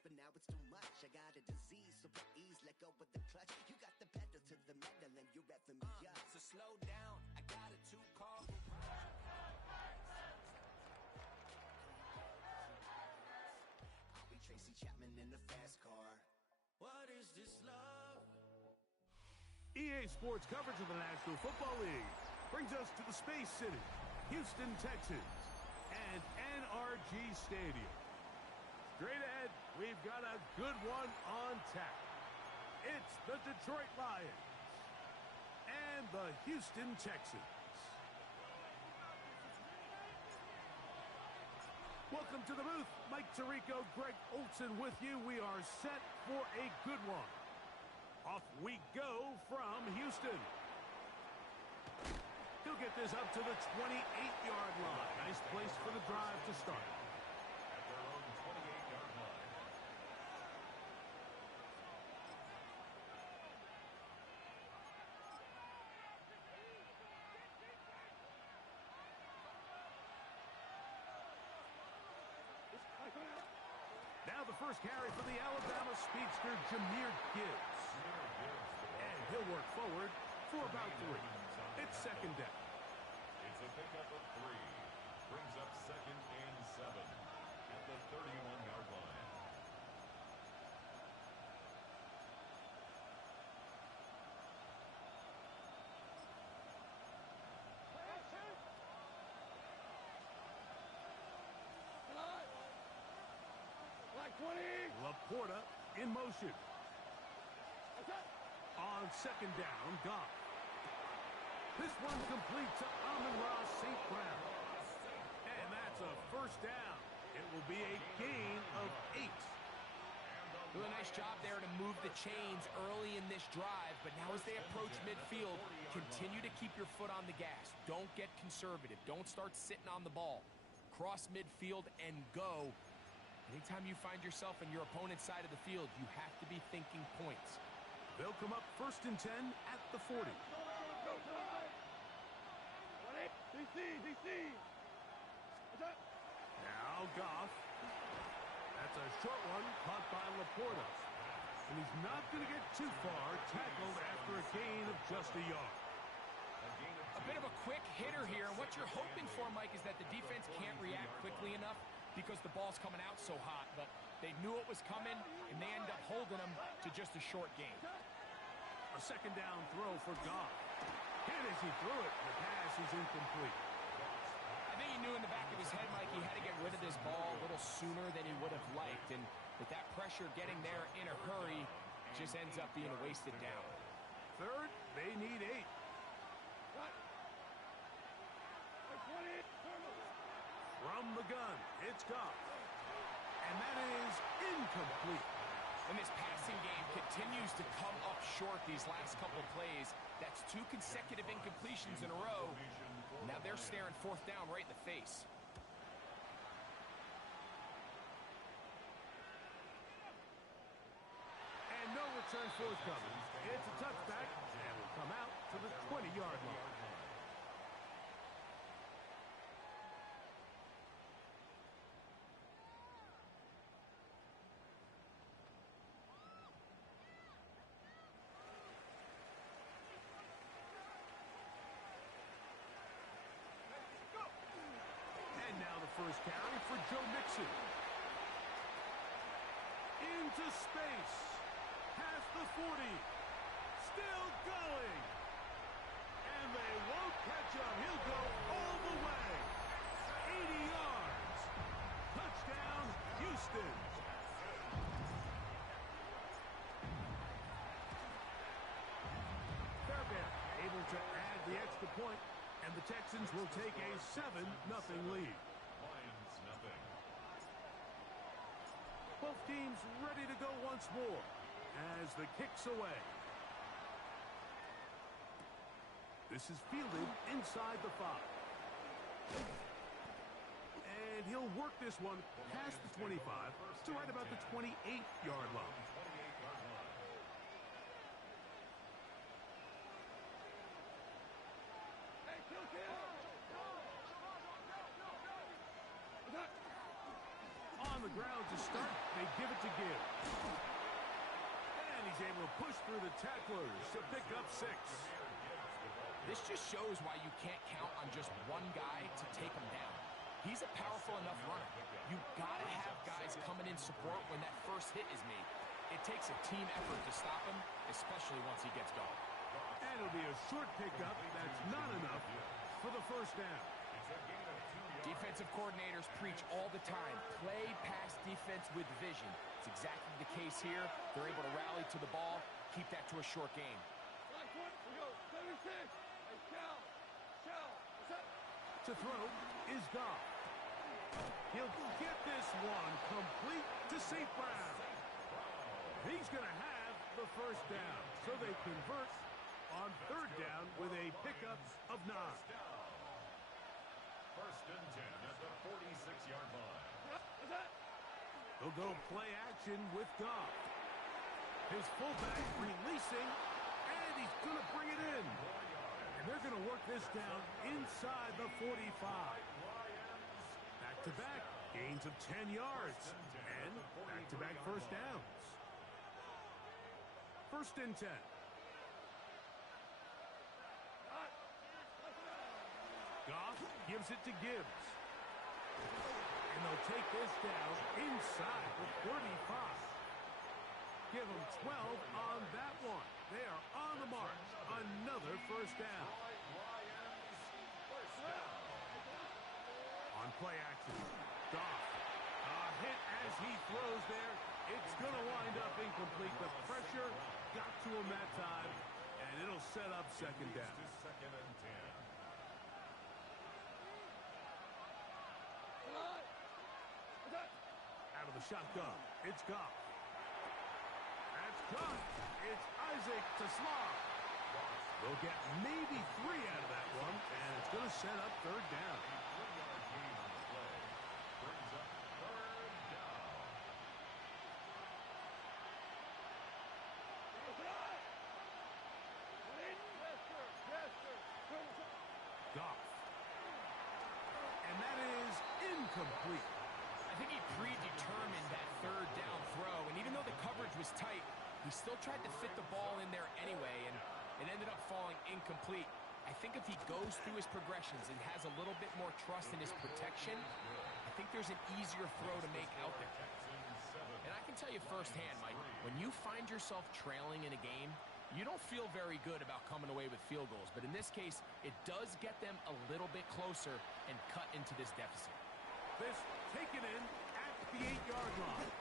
once, but now it's too much. I got a disease, so please let go with the clutch. You got the pedal to the metal and you're revving me up. So slow down, I got a 2-car. I'll be Tracy Chapman in the fast car. What is this love? EA Sports coverage of the National Football League brings us to the Space City, Houston, Texans, and NRG Stadium. Straight ahead, we've got a good one on tap. It's the Detroit Lions and the Houston Texans. Welcome to the booth. Mike Tirico, Greg Olson with you. We are set for a good one. Off we go from Houston. He'll get this up to the 28-yard line. Nice place for the drive to start. At their own 28-yard line. Now the first carry for the Alabama speedster, Jahmyr Gibbs. And he'll work forward for about 3. It's second down. It's a pickup of 3. Brings up 2nd and 7 at the 31-yard line. Laporta in motion. On second down, Goff. This one complete to Amon-Ra St. Brown. And that's a first down. It will be a gain of 8. Doing a nice job there to move the chains early in this drive, but now as they approach midfield, continue to keep your foot on the gas. Don't get conservative. Don't start sitting on the ball. Cross midfield and go. Anytime you find yourself on your opponent's side of the field, you have to be thinking points. They'll come up 1st and 10 at the 40. Now Goff. That's a short one caught by Laporta. And he's not going to get too far, tackled after a gain of just a yard. A bit of a quick hitter here, and what you're hoping for, Mike, is that the defense can't react quickly enough because the ball's coming out so hot, but they knew it was coming, and they end up holding them to just a short gain. A second down throw for Goff. Hit as he threw it. The pass is incomplete. I think he knew in the back of his head, Mike, he had to get rid of this ball a little sooner than he would have liked, and with that pressure getting there in a hurry, it just ends up being a wasted down. Third, they need 8. From the gun, it's Goff. And that is incomplete. And this passing game continues to come up short these last couple plays. That's 2 consecutive incompletions in a row. Now they're staring 4th down right in the face. And no return forthcoming. It's a touchback, and will come out to the 20-yard line. First carry for Joe Mixon. Into space. Past the 40. Still going. And they won't catch him. He'll go all the way. 80 yards. Touchdown, Houston. Fairbairn able to add the extra point, and the Texans will take a 7-0 lead. Lions nothing. Both teams ready to go once more as the kick's away. This is fielded inside the 5. And he'll work this one past the 25 to right about the 28-yard line. 28-yard line. On on the ground to start. They give it to Gibbs. And he's able to push through the tacklers to pick up 6. This just shows why you can't count on just one guy to take him down. He's a powerful enough runner. You've got to have guys coming in support when that first hit is made. It takes a team effort to stop him, especially once he gets going. And it'll be a short pickup. That's not enough for the first down. Defensive coordinators preach all the time, play pass defense with vision. It's exactly the case here. They're able to rally to the ball, keep that to a short game. To throw is Goff. He'll get this one complete to St. Brown. He's going to have the first down, so they convert on third down with a pickup of 9. First and 10 at the 46-yard line. He'll go play action with Goff. His fullback releasing, and he's going to bring it in. And they're going to work this down inside the 45. Back-to-back gains of 10 yards. And back-to-back first downs. First and 10. Goff gives it to Gibbs. And they'll take this down inside the 35. Give them 12 on that one. They are on the march. Another first down. On play action, Goff. A hit as he throws there. It's going to wind up incomplete. The pressure got to him that time, and it'll set up second down. Second and 10. Out of the shotgun, it's Goff. That's caught. It's Isaac to Slav. They'll get maybe 3 out of that one, and it's going to set up third down. Goff. And that is incomplete. I think he predetermined that third down throw, and even though the coverage was tight, he still tried to fit the ball in there anyway, and it ended up falling incomplete. I think if he goes through his progressions and has a little bit more trust in his protection, I think there's an easier throw to make out there. And I can tell you firsthand, Mike, when you find yourself trailing in a game, you don't feel very good about coming away with field goals. But in this case, it does get them a little bit closer and cut into this deficit. This taken in at the 8-yard line.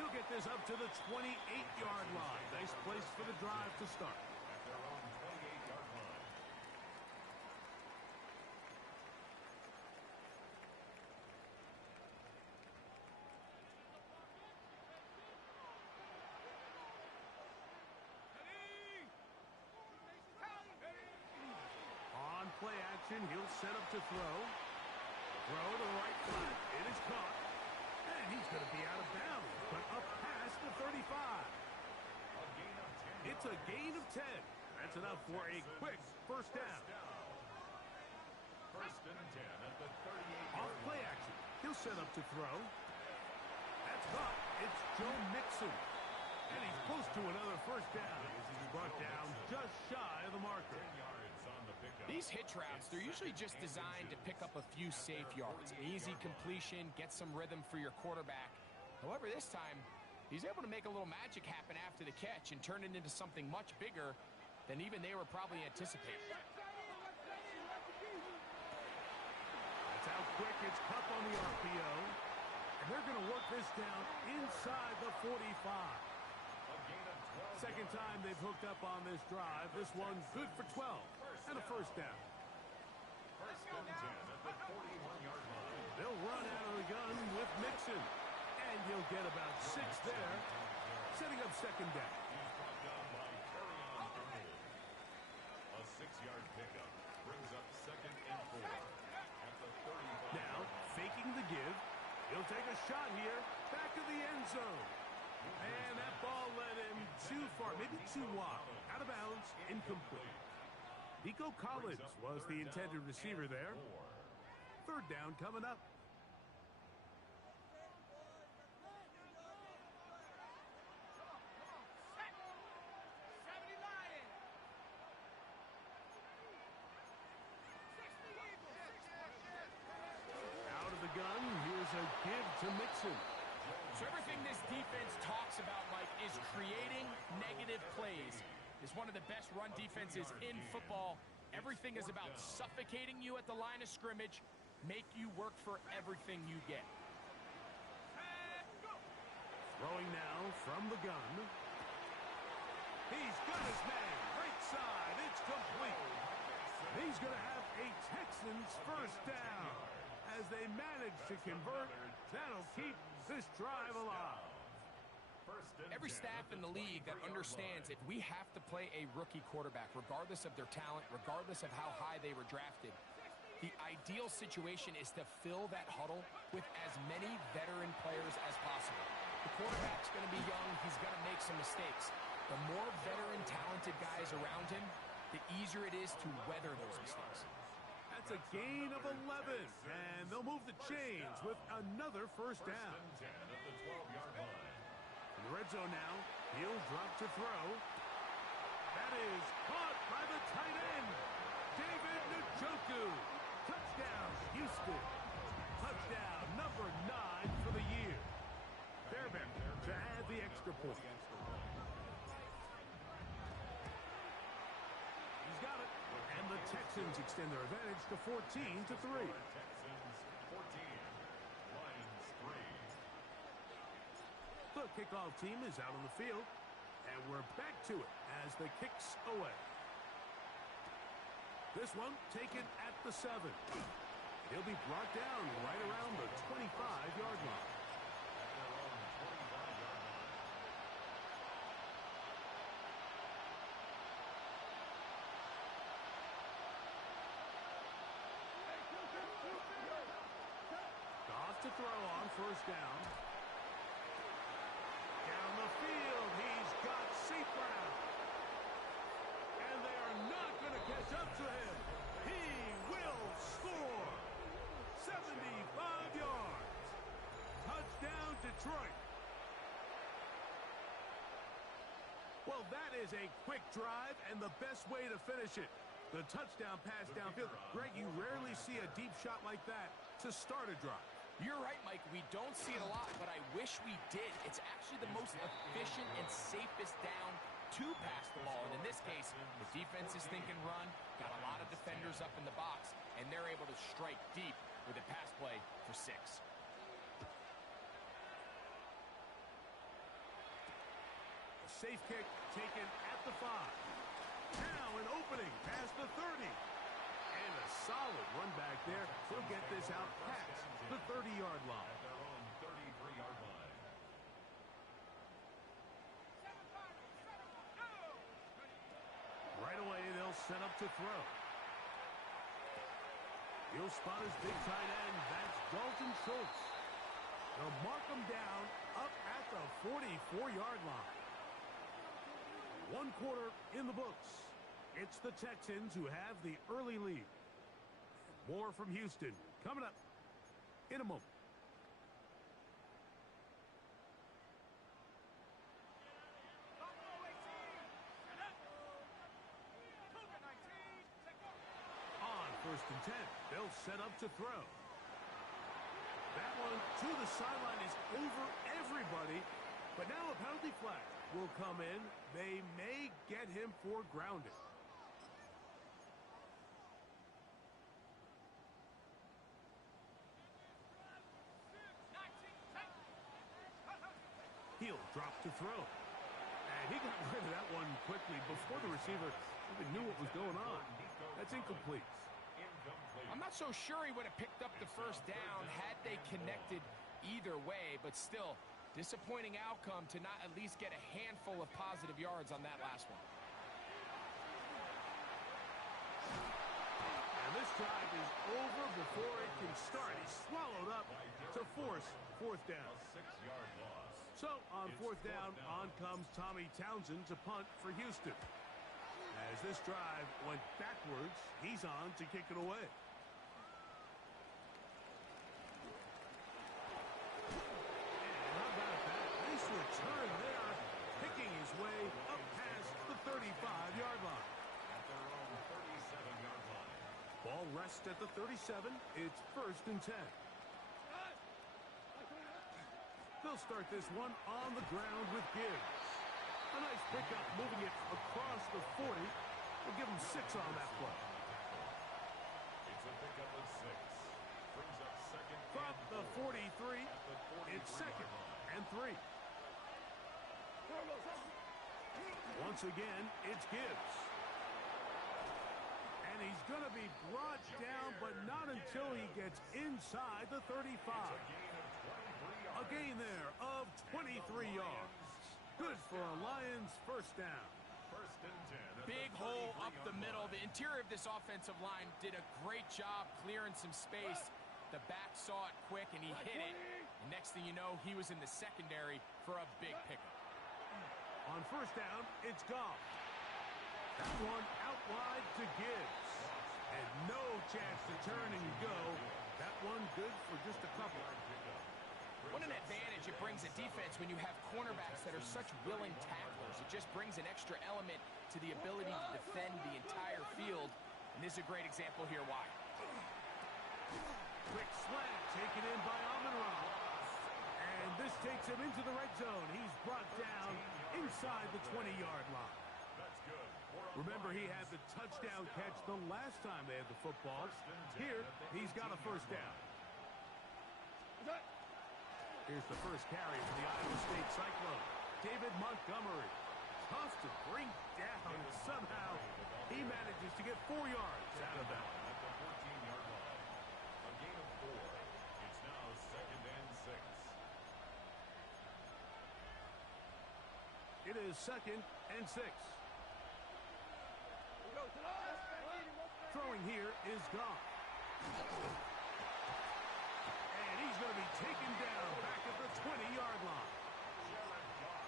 He'll get this up to the 28-yard line. Nice place for the drive to start. At their own 28-yard line. On play action, he'll set up to throw. Throw to the right flat. It is caught. And he's going to be out of bounds, but up past the 35. It's a gain of 10. That's enough for a quick first down. First and 10 at the 38-yard Off play action. He'll set up to throw. That's caught. It's Joe Mixon. And he's close to another first down as he's brought down just shy of the marker. These hitch routes, they're usually just designed to pick up a few safe yards. An easy completion, get some rhythm for your quarterback. However, this time, he's able to make a little magic happen after the catch and turn it into something much bigger than even they were probably anticipating. That's how quick it's Cup on the RPO. And they're going to work this down inside the 45. Second time they've hooked up on this drive. This one's good for 12 and a first down. First and 10 at the 41-yard line. They'll run out of the gun with Mixon. And you'll get about 6 there, setting up second down. He's brought down by Carry-On Earl. A 6-yard pickup brings up second and 4 at the 35. Now, faking the give. He'll take a shot here, back of the end zone. And that ball led him too far, maybe too wide. Out of bounds, incomplete. Nico Collins was the intended receiver there. Third down coming up. Johnson. So everything this defense talks about, Mike, is creating negative plays. It's one of the best run defenses in football. Everything is about suffocating you at the line of scrimmage, make you work for everything you get. Throwing now from the gun. He's got his man. Right side. It's complete. He's going to have a Texans first down. As they manage to convert, that'll keep this drive alive. Every staff in the league that understands if we have to play a rookie quarterback, regardless of their talent, regardless of how high they were drafted, the ideal situation is to fill that huddle with as many veteran players as possible. The quarterback's going to be young. He's going to make some mistakes. The more veteran, talented guys around him, the easier it is to weather those mistakes. That's a gain of 11, and they'll move the chains with another first down. In the red zone now, he'll drop to throw. That is caught by the tight end, David Njoku. Touchdown, Houston. Touchdown number 9 for the year. Fairbairn to add the extra point. He's got it. And the Texans extend their advantage to 14-3. The kickoff team is out on the field, and we're back to it as the kick's away. This one taken at the 7. He'll be brought down right around the 25-yard line. Goff to throw on first down. Down the field, he's got St. Brown. And they are not going to catch up to him. He will score. 75 yards. Touchdown, Detroit. Well, that is a quick drive and the best way to finish it. The touchdown pass downfield. Greg, you rarely see a deep shot like that to start a drive. You're right, Mike. We don't see it a lot, but I wish we did. It's actually the most efficient and safest down to pass the ball. And in this case, the defense is thinking run, got a lot of defenders up in the box, and they're able to strike deep with a pass play for 6. A safe kick taken at the 5. Now an opening past the 30. And a solid run back there. He'll get this out past the 30-yard line. At their own 33-yard line. Right away, they'll set up to throw. He'll spot his big tight end. That's Dalton Schultz. They'll mark him down up at the 44-yard line. 1 quarter in the books. It's the Texans who have the early lead. More from Houston coming up in a moment. On 1st and 10, they'll set up to throw. That one to the sideline is over everybody, but now a penalty flag will come in. They may get him for grounding. He'll drop to throw. And he got rid of that one quickly before the receiver even knew what was going on. That's incomplete. I'm not so sure he would have picked up the first down had they connected either way, but still, disappointing outcome to not at least get a handful of positive yards on that last one. And this drive is over before it can start. He's swallowed up to force 4th down. A 6-yard loss. So on 4th down, on comes Tommy Townsend to punt for Houston. As this drive went backwards, he's on to kick it away. And how about that? Nice return there, picking his way up past the 35-yard line. At their own 37-yard line. Ball rests at the 37. It's 1st and 10. They'll start this one on the ground with Gibbs. A nice pickup, moving it across the 40. We'll give him 6 on that play. It's a pickup of 6. Brings up second From and the 4. 43, it's second and 3. Once again, it's Gibbs. And he's going to be brought down, but not until he gets inside the 35. A gain there of 23 yards. Good for a Lions first down. First and 10. Big hole up the middle. The interior of this offensive line did a great job clearing some space. The back saw it quick, and he hit it. And next thing you know, he was in the secondary for a big pickup. On first down, it's Goff. That one out wide to Gibbs. And no chance to turn and go. That one good for just a couple. What an advantage it brings a defense when you have cornerbacks that are such willing tacklers. It just brings an extra element to the ability to defend the entire field. And this is a great example here why. Quick slant taken in by Amon-Ra. And this takes him into the red zone. He's brought down inside the 20-yard line. That's good. Remember, he had the touchdown catch the last time they had the football. Here, he's got a first down. Here's the first carry for the Iowa State Cyclone. David Montgomery. Tough to bring down, and somehow he manages to get 4 yards out of that. At the 14-yard line. A gain of 4. It's now second and 6. It is second and 6. Throwing here is Goff. And he's going to be taken down back at the 20-yard line.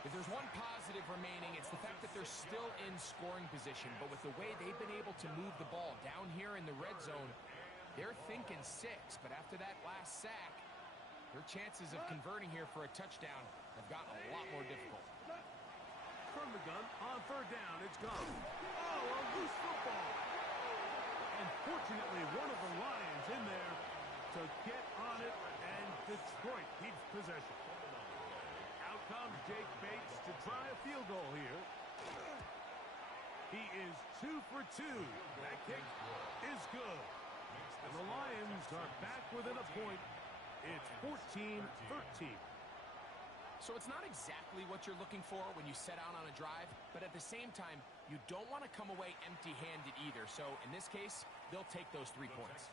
If there's one positive remaining, it's the fact that they're still in scoring position. But with the way they've been able to move the ball down here in the red zone, they're thinking 6. But after that last sack, their chances of converting here for a touchdown have gotten a lot more difficult. From the gun, on third down, it's Goff. Oh, a loose football. And fortunately, one of the Lions in there to get on it, and Detroit keeps possession. Out comes Jake Bates to try a field goal here. He is 2 for 2. That kick is good. And the Lions are back within a point. It's 14-13. So it's not exactly what you're looking for when you set out on a drive, but at the same time, you don't want to come away empty-handed either. So in this case, they'll take those 3 points.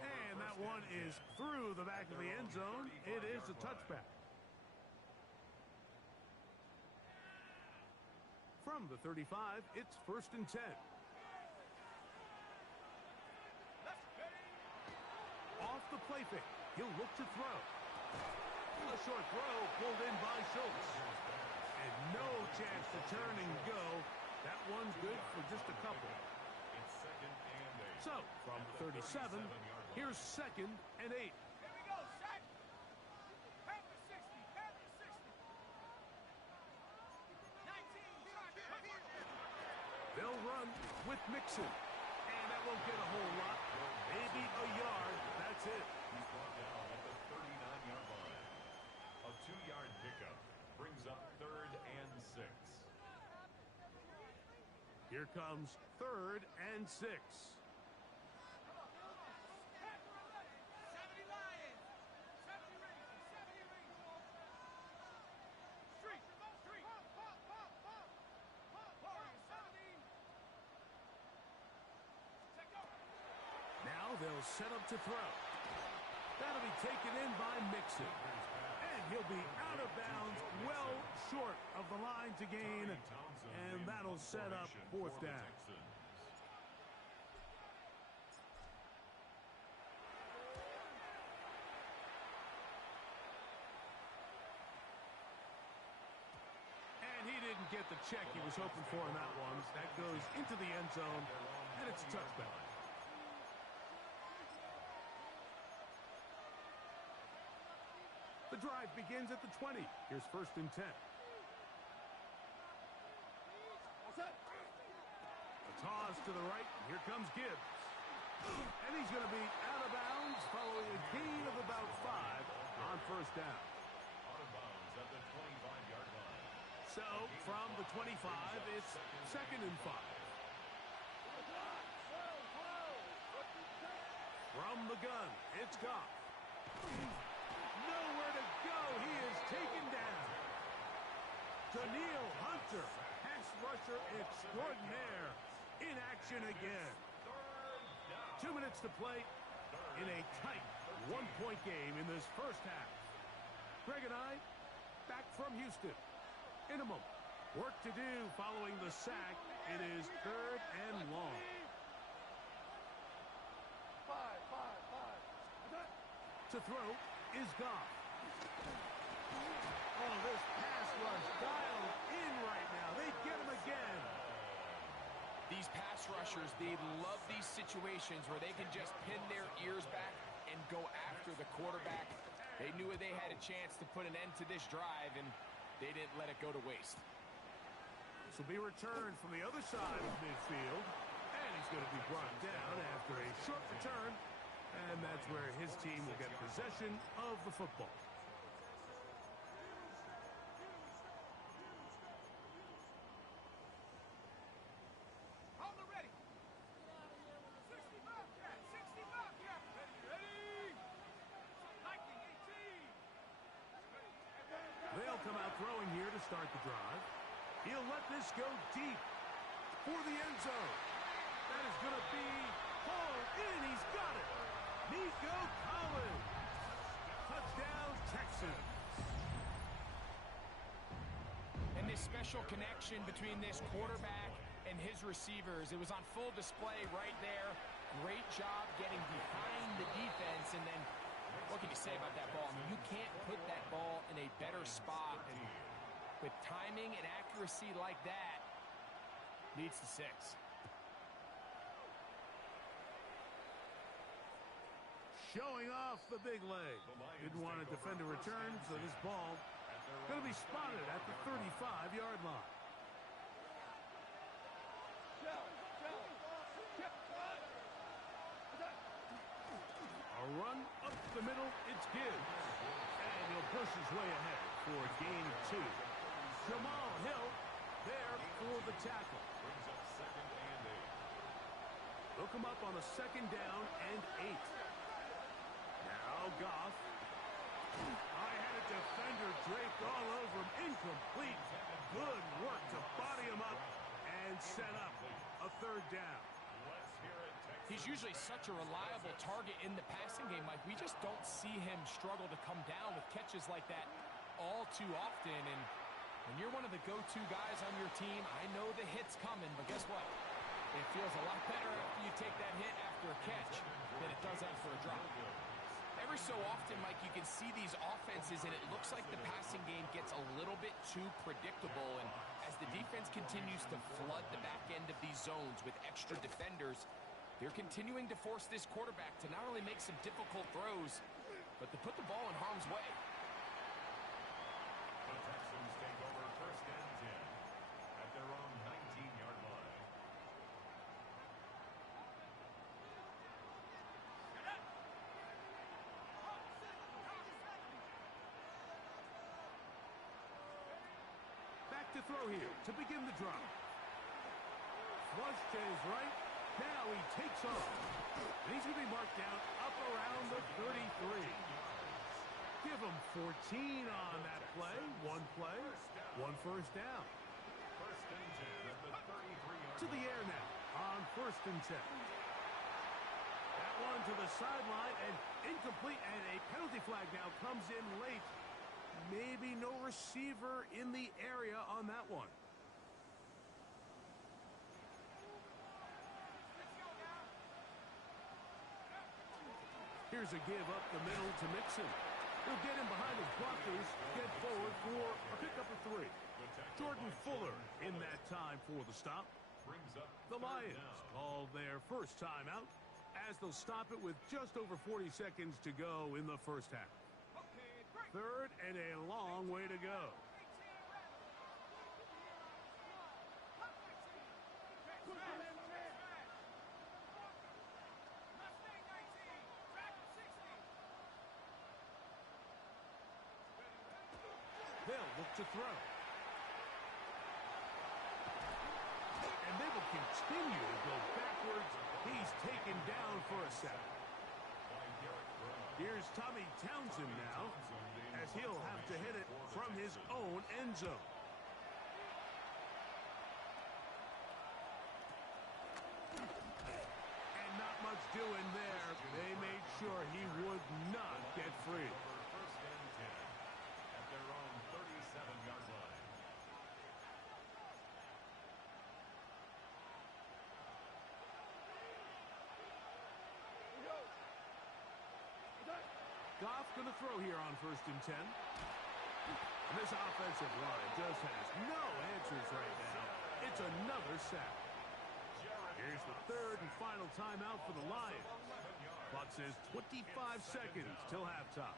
And that one is through the back of the end zone. It is a touchback. From the 35, it's first and 10. Off the play fake. He'll look to throw. A short throw pulled in by Schultz. And no chance to turn and go. That one's good for just a couple. It's second and 8. So, from the 37, here's second and 8. Here we go, set. Pass the 60, pass the 60. 19, They'll run with Mixon. And that won't get a whole lot. Maybe a yard. That's it. He's brought down at the 39-yard line. A 2-yard pickup brings up third and 6. Here comes third and 6. 70 Lions. 70 Rangers. 70 Rangers. Street. Street. Warriors. 70. Take over. Now they'll set up to throw. That'll be taken in by Mixon. And he'll be out of bounds, well short of the line to gain. And that'll set up fourth down. And he didn't get the check he was hoping for in that one. That goes into the end zone, and it's a touchdown. The drive begins at the 20. Here's first and 10. A toss to the right. Here comes Gibbs. And he's going to be out of bounds following a gain of about 5 on first down. Out of bounds So, from the 25, it's 2nd and 5. From the gun, it's Goff. Nowhere to go. He is taken down. Daniil Hunter, pass rusher extraordinaire, in action again. 2 minutes to play in a tight one-point game in this first half. Greg and I, back from Houston. In a moment. Work to do following the sack. It is 3rd and long. To throw is Goff. Oh, this pass rush dialed in right now. They get him again. These pass rushers, they love these situations where they can just pin their ears back and go after the quarterback. They knew they had a chance to put an end to this drive, and they didn't let it go to waste. This will be returned from the other side of midfield, and he's going to be brought down after a short return, and that's where his team will get possession of the football. Hold it ready. 65 cap, 65 cap. Ready. Lightning 18. They'll come out throwing here to start the drive. He'll let this go deep for the end zone. That is going to be hauled in. He's got it. Nico Collins. Touchdown, Texans. And this special connection between this quarterback and his receivers, it was on full display right there. Great job getting behind the defense, and then what can you say about that ball? I mean, you can't put that ball in a better spot, and with timing and accuracy like that, leads to 6. Showing off the big leg. Didn't want to defend a return, so this ball going to be spotted at the 35-yard line. A run up the middle, it's Gibbs. And he'll push his way ahead for a gain of 2. Jamal Hill there for the tackle. They'll come up on a 2nd down and 8. Now Goff. I had a defender draped all over him. Incomplete. Good work to body him up and set up a 3rd down. He's usually such a reliable target in the passing game, Mike. We just don't see him struggle to come down with catches like that all too often. And when you're one of the go-to guys on your team, I know the hit's coming, but guess what? It feels a lot better after you take that hit after a catch than it does after a drop. Every so often, Mike, you can see these offenses, and it looks like the passing game gets a little bit too predictable. And as the defense continues to flood the back end of these zones with extra defenders, they're continuing to force this quarterback to not only make some difficult throws, but to put the ball in harm's way. The Texans take over 1st and 10 at their own 19-yard line. Back to throw here to begin the drive. Flush to his right. Now he takes off. And he's going to be marked down up around the 33. Give him 14 on that play. 1 play, 1 first down. 1st and 10 at the 33-yard To the air now on 1st and 10. That one to the sideline and incomplete, and a penalty flag now comes in late. Maybe no receiver in the area on that one. Here's a give up the middle to Mixon. He'll get him behind his blockers, get forward for a pickup of 3. Jordan Fuller in that time for the stop. brings up The 3rd Lions down. call their first timeout as they'll stop it with just over 40 seconds to go in the first half. 3rd and a long way to go. They'll look to throw. continue to go backwards. He's taken down for a sack. Here's Tommy Townsend now, as he'll have to hit it from his own end zone. And not much doing there. They made sure he would not get free. First and 10 at their own 37-yard line. Goff going to throw here on 1st and 10. And this offensive line just has no answers right now. It's another sack. Here's the third and final timeout for the Lions. Clock says 25 seconds till halftime.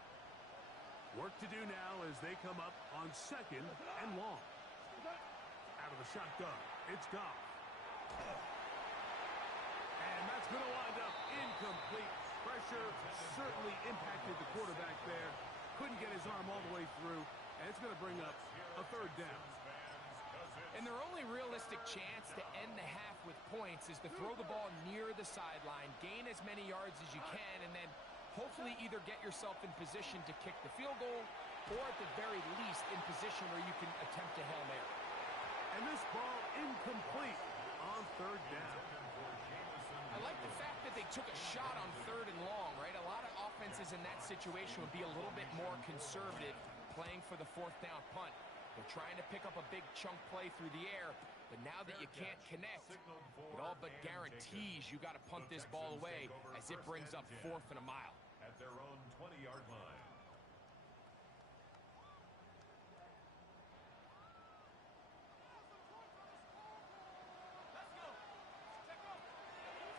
Work to do now as they come up on 2nd and long. Out of the shotgun, it's Goff. And that's going to wind up incomplete. Pressure certainly impacted the quarterback there. Couldn't get his arm all the way through, and it's going to bring up a 3rd down. And their only realistic chance to end the half with points is to throw the ball near the sideline, gain as many yards as you can, and then hopefully either get yourself in position to kick the field goal or at the very least in position where you can attempt a Hail Mary. And this ball incomplete on 3rd down. I like the fact that they took a shot on 3rd and long, right? A lot of offenses in that situation would be a little bit more conservative playing for the 4th down punt. They're trying to pick up a big chunk play through the air, but now that you can't connect, it all but guarantees you got to punt this ball away as it brings up 4th and a mile. At their own 20-yard line.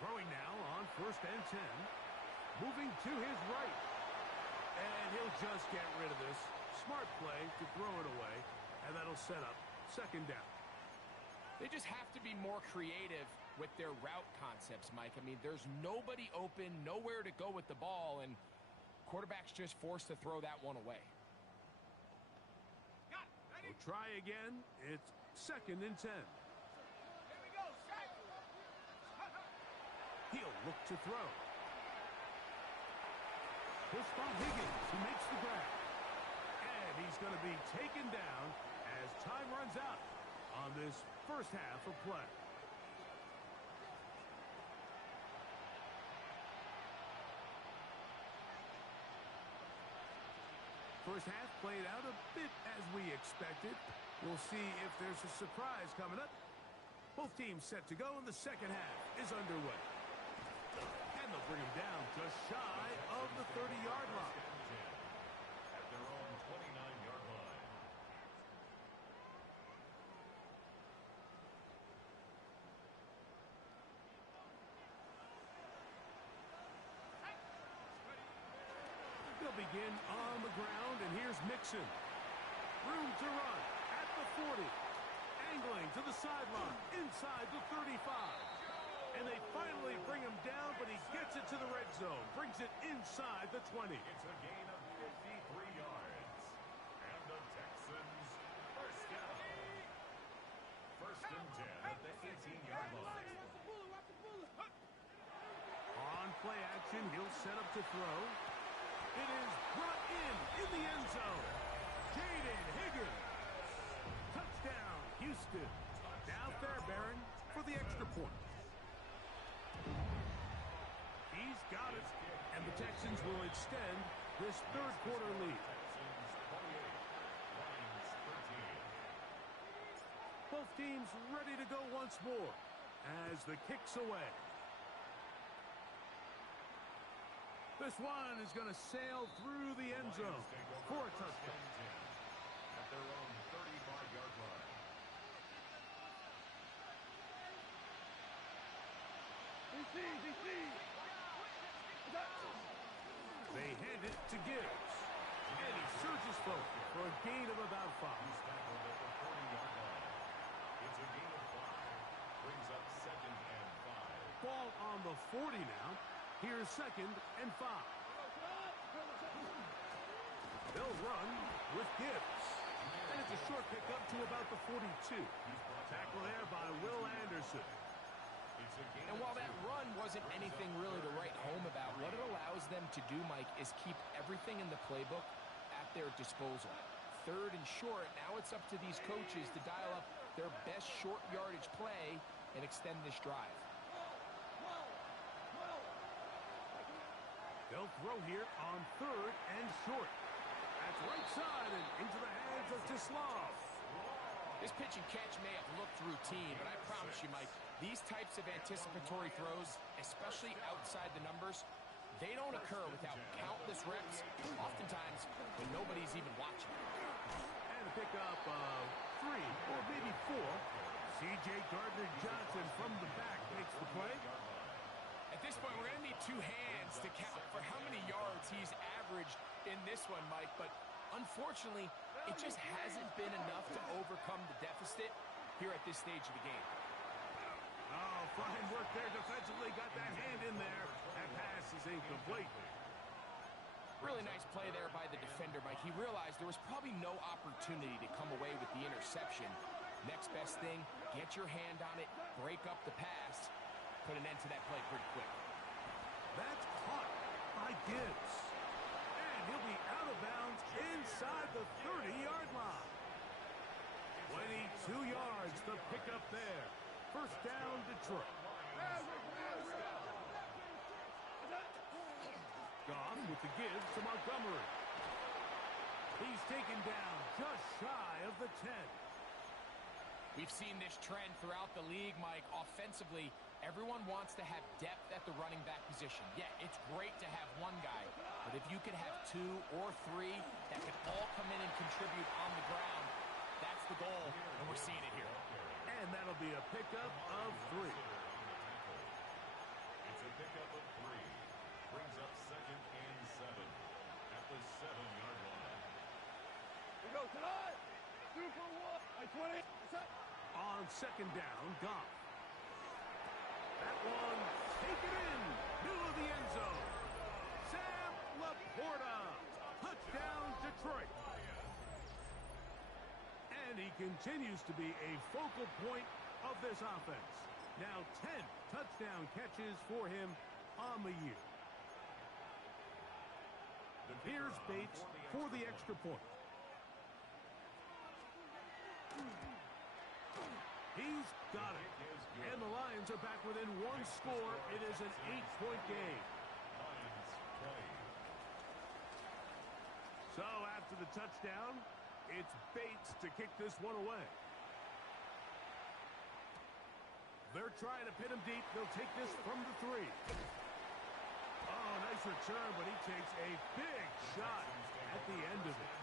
Throwing now on 1st and 10. Moving to his right. And he'll just get rid of this. Smart play to throw it away. And that'll set up 2nd down. They just have to be more creative with their route concepts, Mike. I mean, there's nobody open, nowhere to go with the ball, and quarterback's just forced to throw that one away. We'll try again. It's 2nd and 10. He'll look to throw. Push by Higgins, who makes the grab. And he's going to be taken down as time runs out on this first half of play. First half played out a bit as we expected. We'll see if there's a surprise coming up. Both teams set to go, and the second half is underway. And they'll bring him down just shy of the 30-yard line. At their own 29-yard line. They'll begin on the ground, and here's Mixon. Room to run at the 40. Angling to the sideline, inside the 35. And they finally bring him down, but he gets it to the red zone. Brings it inside the 20. It's a gain of 53 yards. And the Texans are down. 1st and 10 at the 18-yard line. On play action, he'll set up to throw. It is brought in the end zone. Jaden Higgins. Touchdown, Houston. Now Fairbairn for the extra point. He's got it, and the Texans will extend this 3rd quarter lead. Both teams ready to go once more as the kick's away. This one is going to sail through the end zone for a touchdown. At their own 35-yard line. They hand it to Gibbs. And he surges forward for a gain of about 5. He's tackled at the 40-yard line. It's a gain of 5. Brings up 2nd and 5. Ball on the 40 now. Here's 2nd and 5. They'll run with Gibbs. And it's a short pickup to about the 42. Tackle there by Will Anderson. And while that run wasn't anything really to write home about, what it allows them to do, Mike, is keep everything in the playbook at their disposal. Third and short, now it's up to these coaches to dial up their best short yardage play and extend this drive. They'll throw here on third and short. That's right side and into the hands of Tislav. This pitch and catch may have looked routine, but I promise you, Mike, these types of anticipatory throws, especially outside the numbers, they don't occur without countless reps, oftentimes when nobody's even watching. And a pickup of 3 or maybe 4. C.J. Gardner-Johnson from the back makes the play. At this point, we're going to need 2 hands to count for how many yards he's averaged in this one, Mike, but unfortunately, it just hasn't been enough to overcome the deficit here at this stage of the game. Oh, fine work there defensively. Got that hand in there. That pass is incomplete. Really nice play there by the defender, Mike. He realized there was probably no opportunity to come away with the interception. Next best thing, get your hand on it, break up the pass, put an end to that play pretty quick. That's caught by Gibbs. And he'll be out of bounds inside the 30-yard line. 22 yards, the pickup there. First down, Detroit. Goff with the give to Montgomery. He's taken down just shy of the 10. We've seen this trend throughout the league, Mike. Offensively, everyone wants to have depth at the running back position. Yeah, it's great to have one guy, but if you could have 2 or 3 that could all come in and contribute on the ground, that's the goal, and we're seeing it here. And that'll be a pickup of 3. It's a pickup of 3. Brings up 2nd and 7 at the 7-yard line. We go tonight. 2 for 1. 20. On second down, Goff. That one, take it in, middle of the end zone. Sam Laporta, touchdown Detroit. And he continues to be a focal point of this offense. Now 10 touchdown catches for him on the year. Here's Bates for the extra point. He's got it. And the Lions are back within 1 score. It is an 8-point game. So after the touchdown, it's Bates to kick this one away. They're trying to pin him deep. They'll take this from the 3. Oh, nice return, but he takes a big shot at the end of it.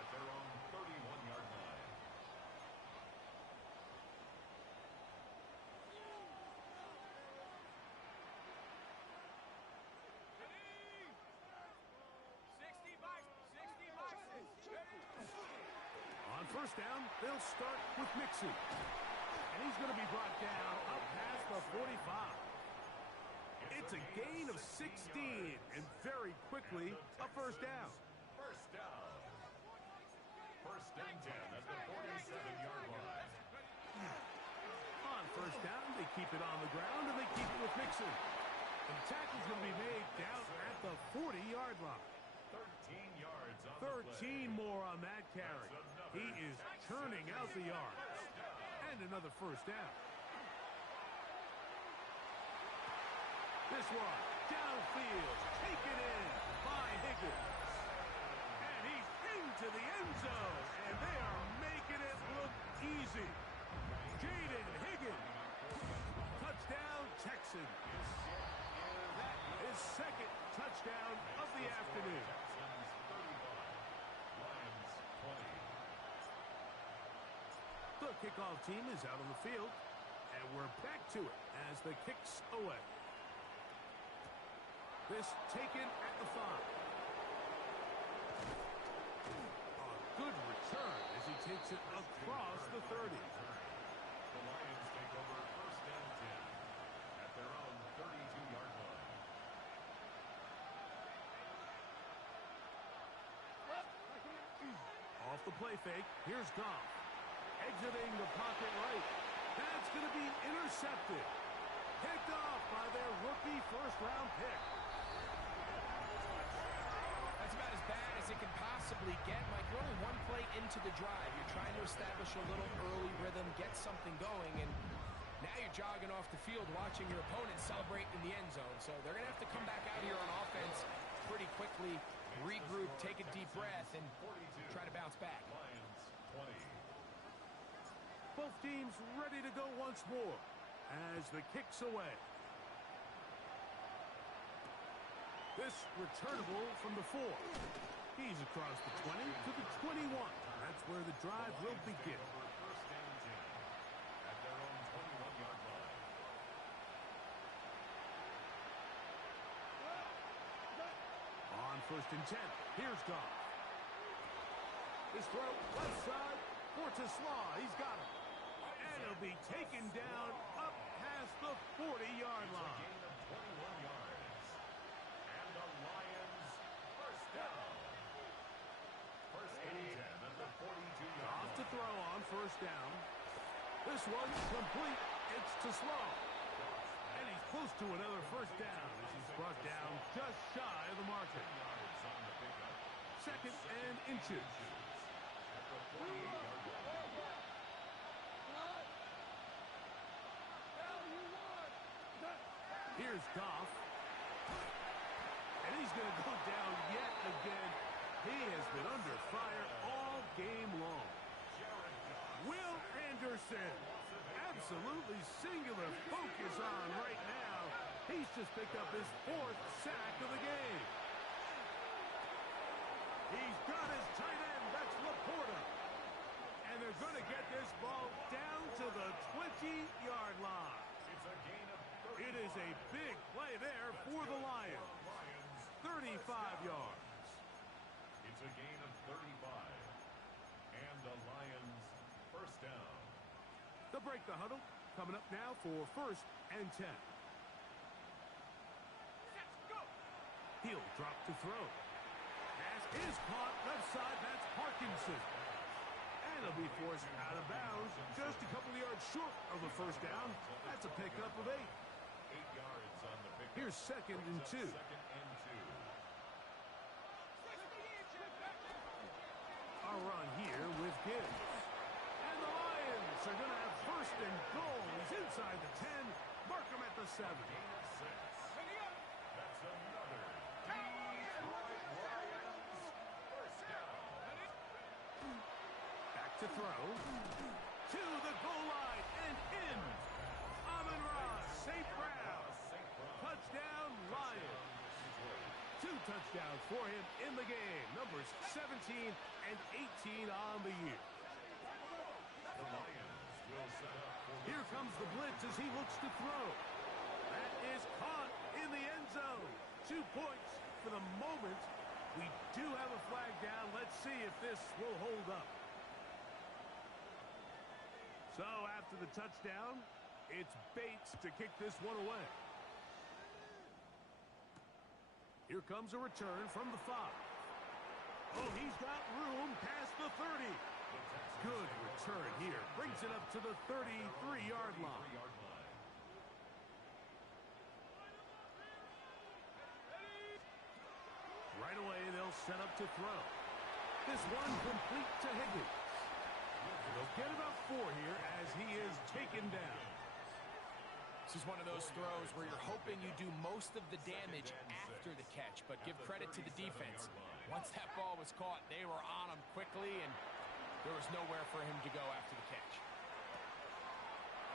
At their own 31-yard line. On first down, they'll start with Mixon. And he's going to be brought down up past the 45. It's a gain of 16, and very quickly, a first down. First down. First and 10 at the 47-yard line. On first down, they keep it on the ground, and they keep it with Mixon. And the tackle's going to be made down at the 40-yard line. 13 yards on the 13 more on that carry. He is churning out the yards. And another first down. This one, downfield, taken in by Higgins. And he's into the end zone. And they are making it look easy. Jaden Higgins. Touchdown, Texans. That is 2nd touchdown of the afternoon. Texans 35. Lions 20. The kickoff team is out on the field. And we're back to it as the kick's away. This taken at the 5. A good return as he takes it across the 30. The Lions take over first and 10 at their own 32-yard line. Off the play fake, here's Goff. Exiting the pocket right. That's going to be intercepted. Picked off by their rookie first-round pick. That's about as bad as it can possibly get. Mike, you're only one play into the drive. You're trying to establish a little early rhythm, get something going, and now you're jogging off the field watching your opponent celebrate in the end zone. So they're going to have to come back out here on offense pretty quickly, regroup, take a deep breath, and try to bounce back. Both teams ready to go once more as the kick's away. This returnable from the 4. He's across the 20 to the 21. That's where the drive will begin. On 1st and 10, here's Goff. His throw, left side, for Slaw. He's got it. And he'll be taken down up past the 40-yard line. And the Lions first down. First and 10 at the 42-yard line. Off to throw on 1st down. This one's complete. It's to Slaw. And he's close to another 1st down as he's brought down just shy of the marker. 2nd and inches. Here's Goff. And he's going to go down yet again. He has been under fire all game long. Will Anderson. Absolutely singular focus on right now. He's just picked up his 4th sack of the game. He's got his tight end. That's Laporta. And they're going to get this ball down to the 20-yard line. It's a gain of 35. It is a big play there for the Lions. 35 yards. It's a gain of 35. And the Lions first down. They'll break the huddle. Coming up now for 1st and 10. He'll drop to throw. Pass is caught left side. That's Parkinson. And he'll be forced out of bounds just a couple of yards short of the 1st down. That's a pickup of 8. 8 yards on the pickup. Here's 2nd and 2. 2nd and 2. A run here with Gibbs. And the Lions are going to have 1st and goal. He's inside the 10. Mark him at the 7. Gain of 6. That's another Detroit Lions first down. Back to throw. To the goal line and in. Amon-Ra, St. Brown. Touchdown, Lions. 2 touchdowns for him in the game. Numbers 17 and 18 on the year. The Lions will set up for Here comes the blitz as he looks to throw. That is caught in the end zone. 2 points for the moment. We do have a flag down. Let's see if this will hold up. So after the touchdown, it's Bates to kick this one away. Here comes a return from the 5. Oh, he's got room past the 30. Good return here. Brings it up to the 33-yard line. Right away, they'll set up to throw. This one complete to Higgins. They'll get about 4 here as he is taken down. This is one of those throws where you're hoping you do most of the damage after the catch, but give credit to the defense. Once that ball was caught, they were on him quickly, and there was nowhere for him to go after the catch.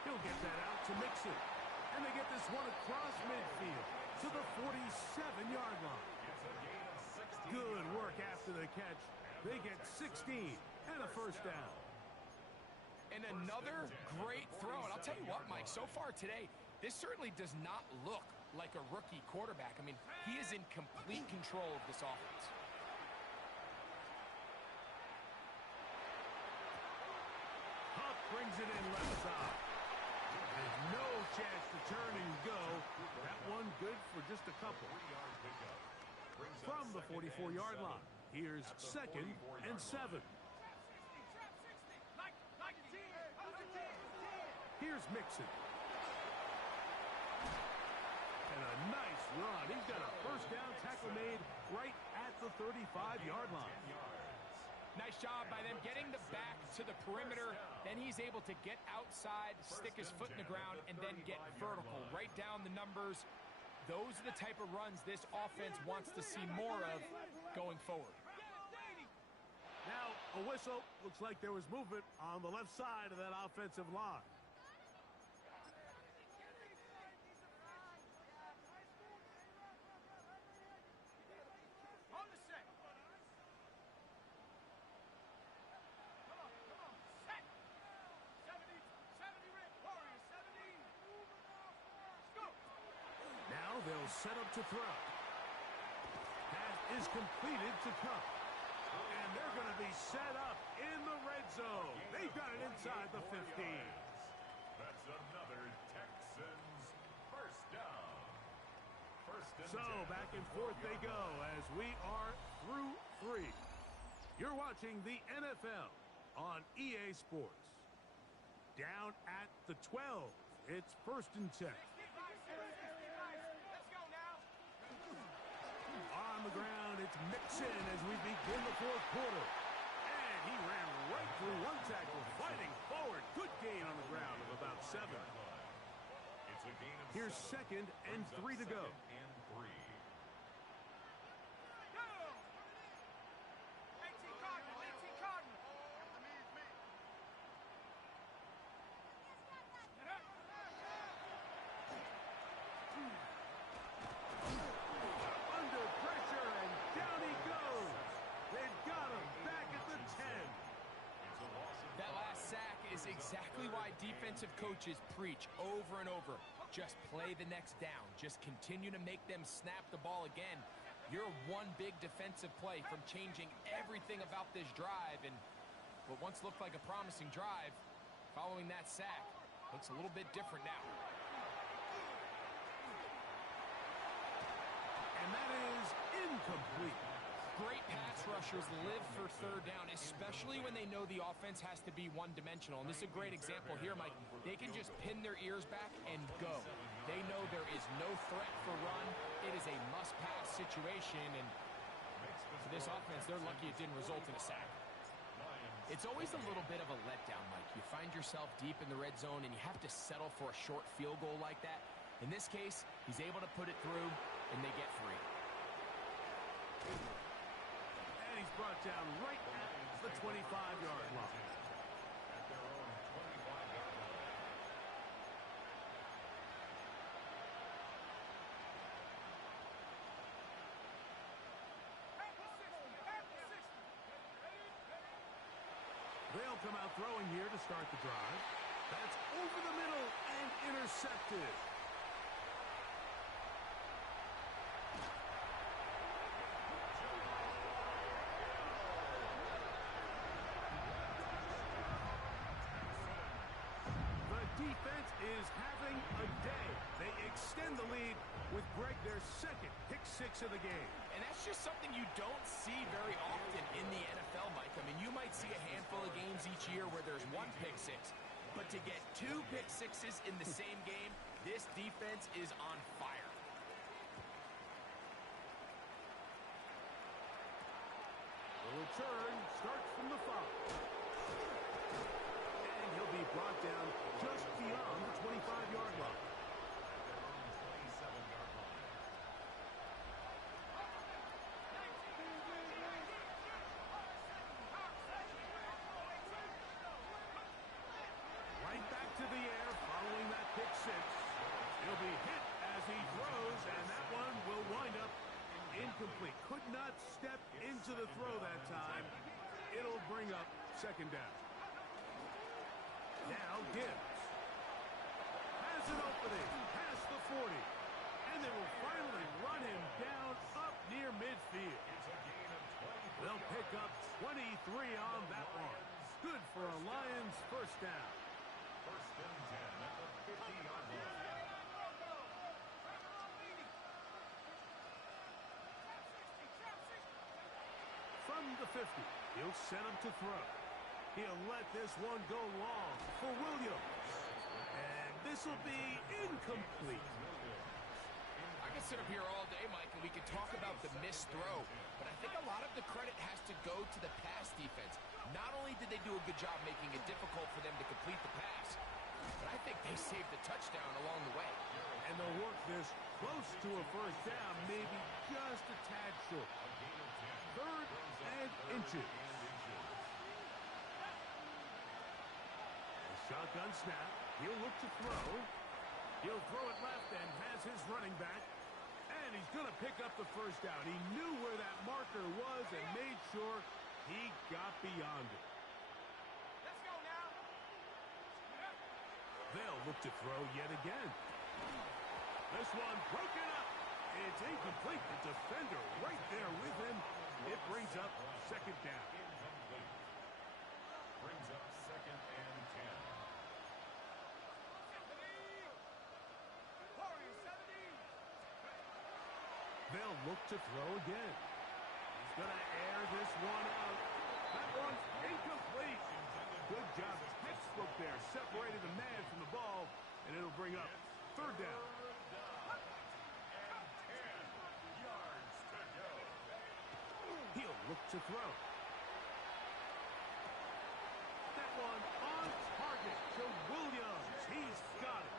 He'll get that out to Mixon. And they get this one across midfield to the 47-yard line. Good work after the catch. They get 16 and a 1st down. And another great throw. And I'll tell you what, Mike, so far today, this certainly does not look like a rookie quarterback. I mean, he is in complete control of this offense. Huff brings it in left side. There's no chance to turn and go. That one good for just a couple. From the 44-yard line, here's 2nd and 7. Here's Mixon. And a nice run. He's got a first down tackle made right at the 35-yard line. Nice job by them getting the back to the perimeter. Then he's able to get outside, stick his foot in the ground, and then get vertical. Right down the numbers. Those are the type of runs this offense wants to see more of going forward. Now, a whistle. Looks like there was movement on the left side of that offensive line. On the set. Come on. Set. 70, Rick. Warriors, 70. Let's go. Now they'll set up to throw. Pass is completed to Cup. And they're going to be set up in the red zone. They've got it inside the 15. That's another Texans first down. First and So 10. back and forth they go as we are through 3. You're watching the NFL on EA Sports. Down at the 12. It's first and 10. 65, 65. Let's go now. On the ground, it's Mixon as we begin the fourth quarter. And he ran right through one tackle, fighting forward. Good gain on the ground of about 7. It's a gain of Here's 7. second and Brings 3 up to go. second and 3. Go. AT Cardinal. Under pressure, and down he goes. They've got him back at the 10. It's a loss of That last sack is exactly why defensive coaches preach over and over. Just play the next down. Just continue to make them snap the ball again. You're one big defensive play from changing everything about this drive. And what once looked like a promising drive, following that sack, looks a little bit different now. And that is incomplete. Great pass rushers live for third down, especially when they know the offense has to be one-dimensional. And this is a great example here, Mike. They can just pin their ears back and go. They know there is no threat for run. It is a must-pass situation, and for this offense, they're lucky it didn't result in a sack. It's always a little bit of a letdown, Mike. You find yourself deep in the red zone, and you have to settle for a short field goal like that. In this case, he's able to put it through, and they get 3. And he's brought down right at the 25-yard line. at their own 25-yard line. They'll come out throwing here to start the drive. That's over the middle and intercepted. The defense is having a day. They extend the lead with Greg, their second pick 6 of the game. And that's just something you don't see very often in the NFL, Mike. I mean, you might see a handful of games each year where there's 1 pick 6. But to get 2 pick 6s in the same game, this defense is on fire. The return starts from the 5. And he'll be brought down just beyond the 25-yard line. At their own 27-yard line. Right back to the air following that pick 6. He'll be hit as he throws, and that one will wind up incomplete. Could not step into the throw that time. It'll bring up second down. Now Gibbs has an opening past the 40, and they will finally run him down up near midfield. It's a gain of 23. They'll pick up 23 on that one. Good for a Lions first down. First and 10 at the 50-yard line. From the 50, he'll set him to throw. He'll let this one go long for Williams. And this will be incomplete. sit up here all day, Mike, and we can talk about the missed throw, but I think a lot of the credit has to go to the pass defense. Not only did they do a good job making it difficult for them to complete the pass, but I think they saved the touchdown along the way. And they'll work this close to a first down, maybe just a tad short. 3rd and inches. A shotgun snap. He'll look to throw. He'll throw it left and has his running back. And he's going to pick up the first down. He knew where that marker was and made sure he got beyond it. Let's go now. They'll look to throw yet again. This one broken up. It's incomplete. The defender right there with him. It brings up 2nd down. Incomplete. Brings up 2nd and 10. They'll look to throw again. He's going to air this one out. That one's incomplete. Good job. Textbook there. Separated the man from the ball, and it'll bring up 3rd down. And 10 yards to go. He'll look to throw. That one on target to Williams. He's got it.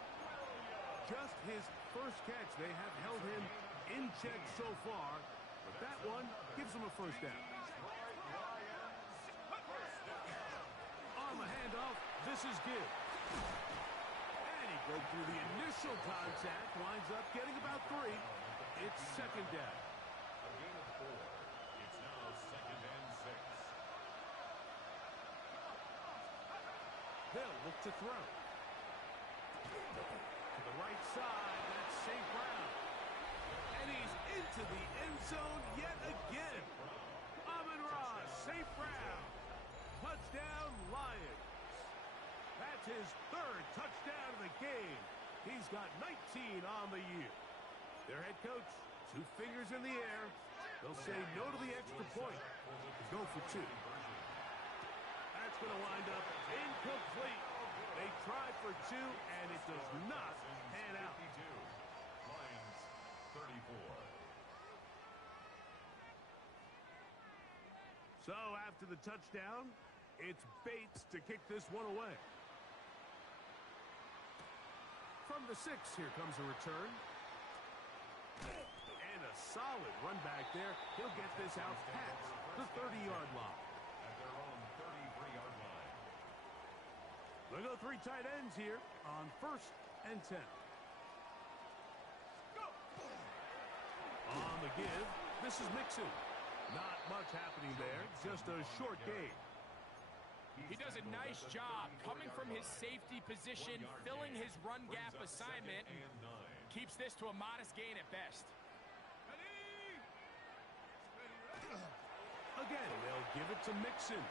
Just his first catch. They have held him in check so far, but that one gives him a first down. On the handoff, this is Gibbs. And he broke through the initial contact, winds up getting about 3. It's 2nd down. A gain of 4. It's now 2nd and 6. They'll look to throw. To the right side, that's St. Brown. And he's into the end zone yet again. Amon-Ra, St. Brown. Touchdown, Lions. That's his 3rd touchdown of the game. He's got 19 on the year. Their head coach, 2 fingers in the air. They'll say no to the extra point. Go for 2. That's going to wind up incomplete. They tried for 2, and it does not pan out. Lions 34. So after the touchdown, it's Bates to kick this one away. From the 6, here comes a return. And a solid run back there. He'll get this out past the 30-yard line. At their own 33-yard line. They'll go 3 tight ends here on 1st and 10. On the give, this is Mixon. Not much happening there, just a short gain. He does a nice job coming from his safety position, filling his run gap assignment, keeps this to a modest gain at best. Again, they'll give it to Mixon.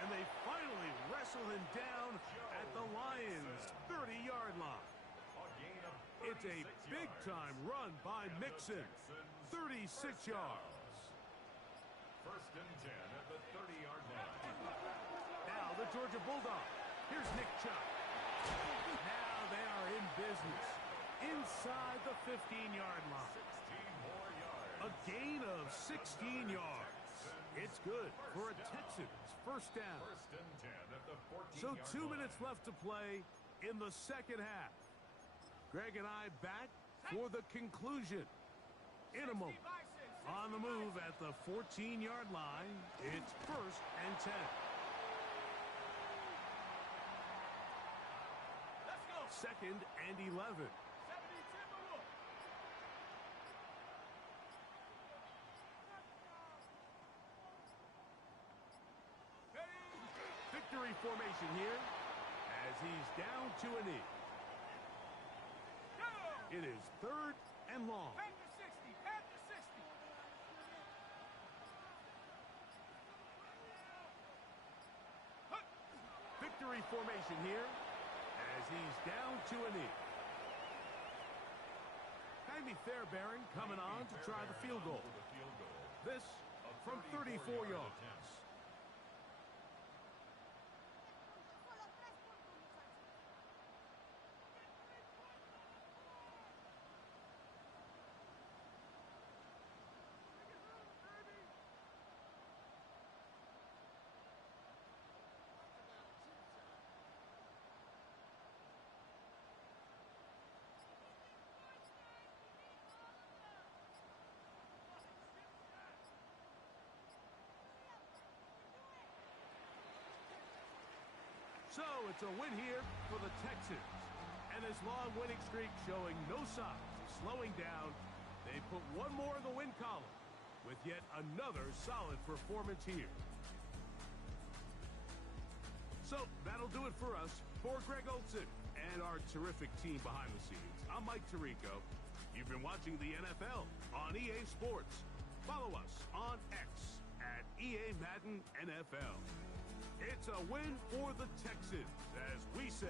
And they finally wrestle him down at the Lions' 30-yard line. It's a big-time run by Mixon. 36 yards. 1st and 10 at the 30-yard line. Now the Georgia Bulldogs. Here's Nick Chubb. Now they are in business. Inside the 15-yard line. 16 more yards. A gain of 16 yards. It's good for a Texans first down. 1st and 10 at the 14-yard So 2 line. minutes left to play in the second half. Greg and I back for the conclusion in a moment. On the move at the 14-yard line, it's 1st and 10. Let's go. 2nd and 11. 70 Timberwolves. Victory formation here as he's down to a knee. It is 3rd and long. Panther 60. Panther 60. Victory formation here as he's down to a knee. Jaime Fairbairn coming on to try the field goal. This from 34 yards. So it's a win here for the Texans. And this long winning streak showing no signs of slowing down, they put one more in the win column with yet another solid performance here. So that'll do it for us. For Greg Olson and our terrific team behind the scenes, I'm Mike Tirico. You've been watching the NFL on EA Sports. Follow us on X at EA Madden NFL. It's a win for the Texans, as we say.